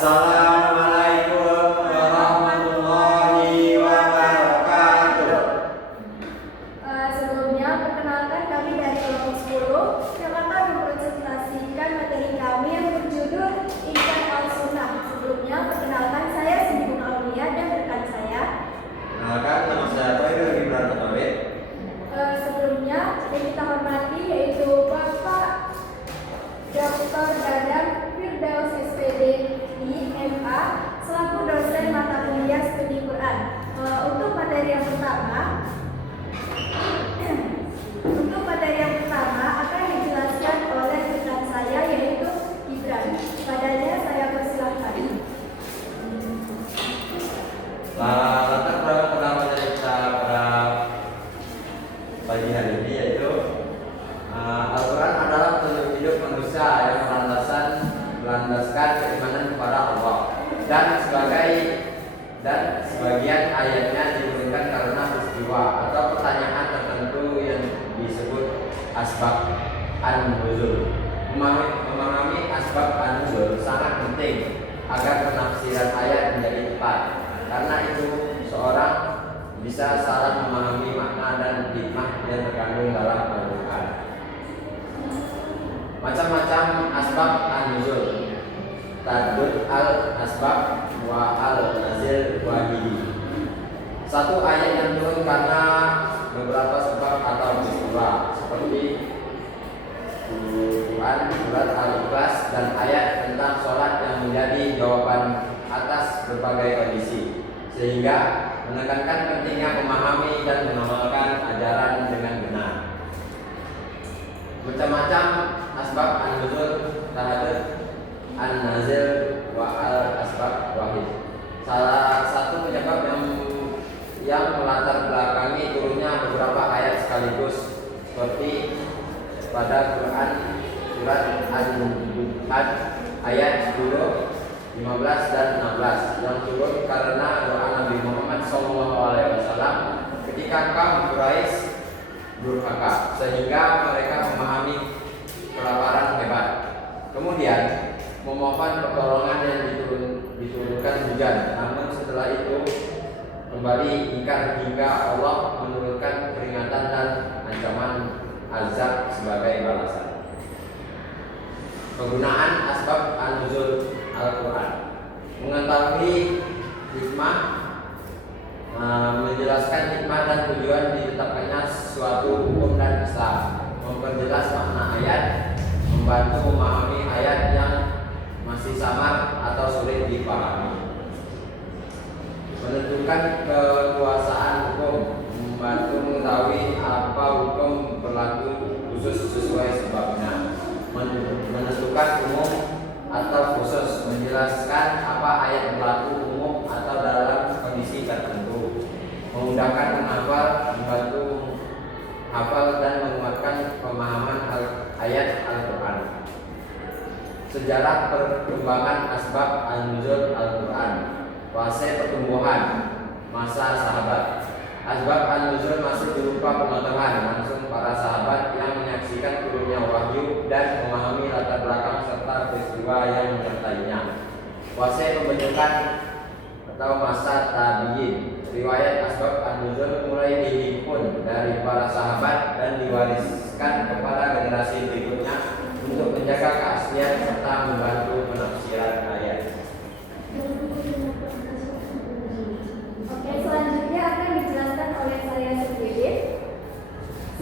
Assalamualaikum warahmatullahi wabarakatuh. Sebelumnya, perkenalkan kami dari kelompok 10 yang akan mempresentasikan materi kami yang berjudul Ikan Al-Sunnah. Sebelumnya, perkenalkan saya Siti Bunga Aulia dan rekan saya. Perkenalkan, nama saya Tohir Gibran Tawid. Sebelumnya, yang kita hormati yaitu Bapak Dr. Dadang Firdaus SPD MA selaku dosen mata kuliah studi Quran. Untuk materi yang pertama akan dijelaskan oleh rekan saya yaitu Gibran. Padanya saya persilahkan. Latar belakang pertama dari kita pada pagi hari ini yaitu Al-Quran adalah petunjuk hidup manusia yang berlandaskan keimanan kepada Allah dan sebagian ayatnya diturunkan karena peristiwa atau pertanyaan tertentu yang disebut asbab an-nuzul. Memahami asbab an-nuzul sangat penting agar penafsiran ayat menjadi tepat. Karena itu seorang bisa salah memahami makna dan hikmah yang terkandung dalam Al-Quran. Macam-macam asbab an-nuzul. Tadbut al-asbab wa al-nazil wahidi. Satu ayat yang turun karena beberapa sebab atau peristiwa seperti Quran surat Al-Ikhlas dan ayat tentang sholat yang menjadi jawaban atas berbagai kondisi, sehingga menekankan pentingnya memahami dan mengamalkan ajaran dengan benar. Macam-macam asbab an-nuzul terhadap an-nazil wa al-asbab wahid. Salah satu penyebab yang melatar belakangi turunnya beberapa ayat sekaligus seperti pada Quran surat An-Nahl ayat 10, 15 dan 16 yang turun karena doa Nabi Muhammad SAW ketika kaum Quraisy durhaka sehingga mereka memahami kelaparan hebat. Kemudian memohon pertolongan yang diturunkan hujan, namun setelah itu kembali ingkar hingga Allah menurunkan peringatan dan ancaman azab sebagai balasan. Penggunaan asbab an-nuzul Al-Quran. Mengetahui hikmah, menjelaskan hikmah dan tujuan ditetapkannya suatu hukum dan Islam, memperjelas makna ayat, membantu memahami ayat yang masih samar atau sulit dipahami, menentukan kekuasaan hukum, membantu mengetahui apa hukum berlaku khusus sesuai sebabnya, menentukan umum atau khusus, menjelaskan apa ayat berlaku umum atau dalam kondisi tertentu, memudahkan menghafal, membantu hafal dan menguatkan pemahaman ayat Al-Quran. Sejarah perkembangan asbab an-nuzul Al-Quran. Fase pertumbuhan masa sahabat. Asbab an-nuzul masih berupa pengetahuan langsung para sahabat yang menyaksikan turunnya wahyu dan memahami latar belakang serta peristiwa yang menyertainya. Fase pembentukan atau masa tabi'in. Riwayat asbab an-nuzul mulai dihimpun dari para sahabat dan diwariskan kepada generasi berikutnya untuk menjaga keaslian serta membantu penafsiran ayat. Oke, selanjutnya akan dijelaskan oleh saya sendiri.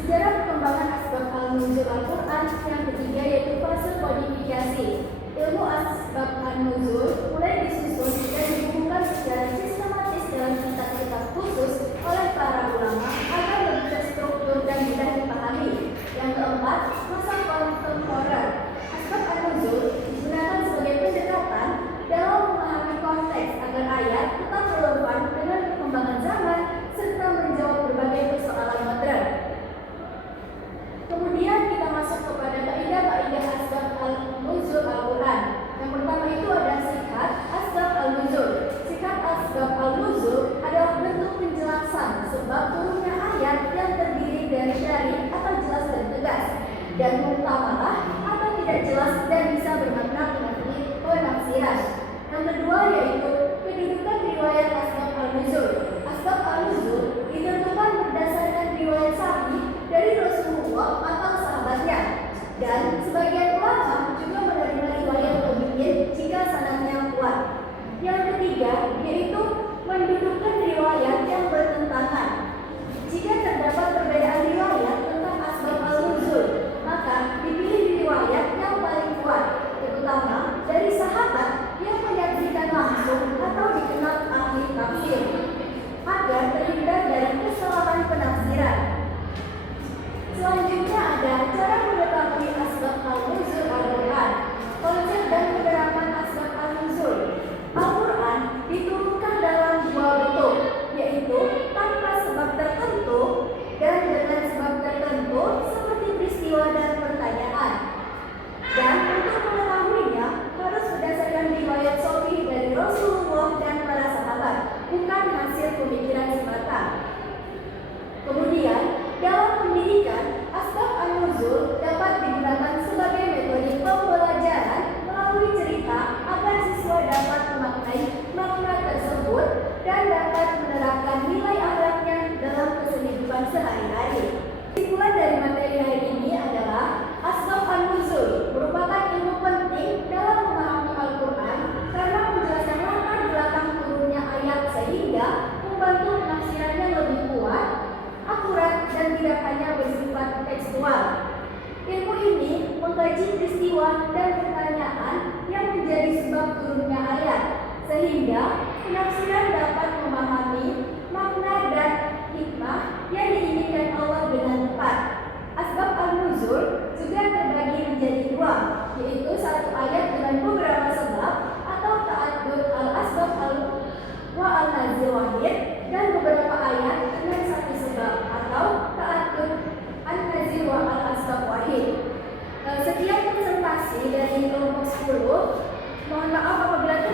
Sejarah perkembangan asbab al-nuzul Al-Quran yang ketiga yaitu fase kodifikasi. Ilmu asbab an-nuzul mulai disusun dan dibukukan secara sistematis dalam kitab-kitab khusus oleh para ulama agar lebih terstruktur dan mudah dipahami. Yang keempat, masa kontemporer. Asbab an-nuzul digunakan Yang kedua yaitu kedudukan riwayat asbab al-nuzul. Asbab al-nuzul ditentukan berdasarkan riwayat sahih dari Rasulullah atau sahabatnya. Dan sebagian ulama juga menerima riwayat tabi'in jika sanadnya kuat. Yang ketiga yaitu mendudukkan riwayat yang bertentangan. Jika terdapat perbedaan riwayat tentang asbab al-nuzul, maka dipilih riwayat yang paling kuat, terutama dari sahabat yang menyaksikan langsung atau dikenal ahli tafsir, agar terhindar dari kesalahan penafsiran. Selanjutnya ada cara mengetahui asbab al-nuzul Al-Quran. Konsep dan penerapan asbab al-nuzul Al-Quran diturunkan dalam dua bentuk, yaitu tanpa sebab tertentu dan dengan sebab tertentu seperti peristiwa dan pertanyaan. Dan untuk mengetahuinya harus berdasarkan riwayat sahih dari Rasulullah dan para sahabat, bukan hasil pemikiran semata. Kemudian, dalam pendidikan, asbab an-nuzul dapat digunakan sebagai metode pembelajaran melalui cerita agar siswa dapat memaknai makna tersebut dan dapat menerapkan nilai akhlaknya dalam kehidupan sehari-hari. Kesimpulan dari materi hari ini adalah asbab an-nuzul merupakan ilmu penting dalam memahami Al-Quran karena menjelaskan latar belakang turunnya ayat sehingga membantu penafsirannya lebih kuat, akurat, dan tidak hanya bersifat tekstual. Ilmu ini mengkaji peristiwa dan pertanyaan yang menjadi sebab turunnya ayat, sehingga penafsiran dapat memahami makna dan hikmah yang diinginkan Allah dengan tepat. Asbab al-nuzul juga terbagi menjadi dua, yaitu satu ayat dengan beberapa sebab atau ta'addud al-asbab wa al-nazil wahid, dan beberapa ayat dengan satu sebab atau ta'addud an-nazil wa al-asbab wahid. Sekian presentasi dari kelompok 10. Mohon maaf apabila